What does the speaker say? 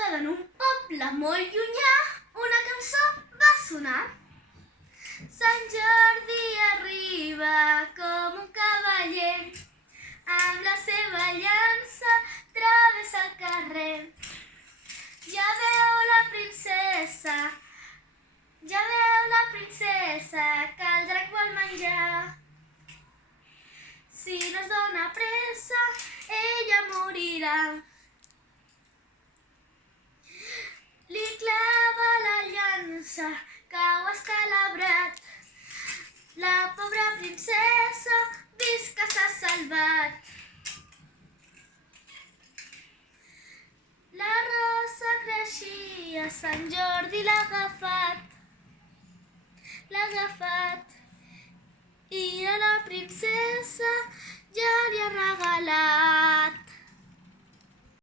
vegada en un poble molt llunyà una cançó va sonar. Sant Jordi arriba com un cavaller, amb la seva llança travessa el carrer. Ja veu la princesa que el drac vol menjar. Si no es dona pressa, ella morirà. Li clava la llança, cau escalabrat. La pobra princesa vist que s'ha salvat. La rosa creixia, Sant Jordi l'ha agafat. I a la princesa ja li ha regalat